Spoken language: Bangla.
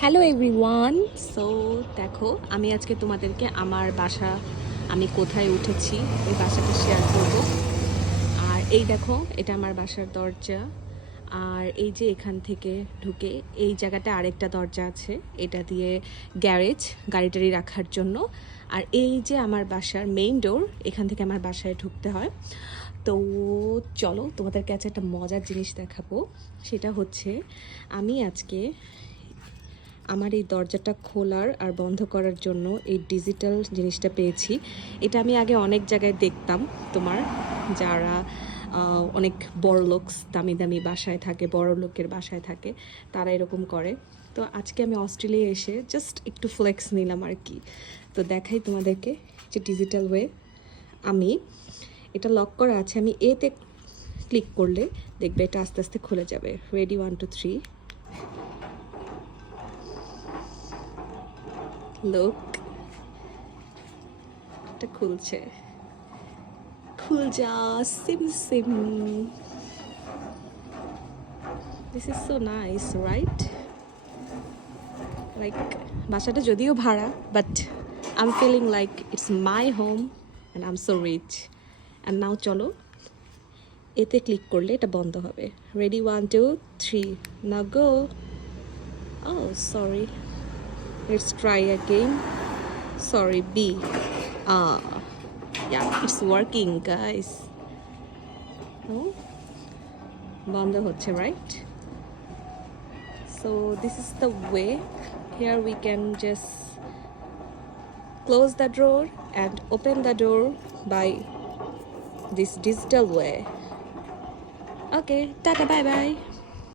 Hello everyone. সো দেখো, আমি আজকে তোমাদেরকে আমার বাসা, আমি কোথায় উঠেছি ওই বাসাটা শেয়ার করব। আর এই দেখো, এটা আমার বাসার দরজা। আর এই যে এখান থেকে ঢুকে এই জায়গাটা আরেকটা দরজা আছে, এটা দিয়ে গ্যারেজ, গাড়ি টাড়ি রাখার জন্য। আর এই যে আমার বাসার মেইন ডোর, এখান থেকে আমার বাসায় ঢুকতে হয়। তো চলো তোমাদের কাছে একটা মজার জিনিস দেখাবো। সেটা হচ্ছে, আমি আজকে আমার এই দরজাটা খোলার আর বন্ধ করার জন্য এই ডিজিটাল জিনিসটা পেয়েছি। এটা আমি আগে অনেক জায়গায় দেখতাম, তোমার যারা অনেক বড় লোক, দামি দামি বাসায় থাকে, বড় লোকের বাসায় থাকে, তারা এরকম করে। তো আজকে আমি অস্ট্রেলিয়া এসে জাস্ট একটু ফ্লেক্স নিলাম আর কি। তো দেখাই তোমাদেরকে যে ডিজিটাল ওয়ে। আমি এটা লক করা আছে, আমি এতে ক্লিক করলে দেখবে এটা আস্তে আস্তে খুলে যাবে। রেডি, 1 2 3, লোক, এটা খুলছে। খুল যা, সিম সিম। This is so nice, right? Like, বাসাটা যদিও ভাড়া, but I am feeling like it's my home and I am so rich. And now চলো, এতে ক্লিক করলে এটা বন্ধ হবে। Ready, 1 2 3, now go. Oh sorry, let's try again. Sorry, বি। Yeah, it's working, guys. Oh, বন্ধ হচ্ছে, right? So this is the way. Here we can just close the drawer and open the door by this digital way. Okay, tata, bye bye.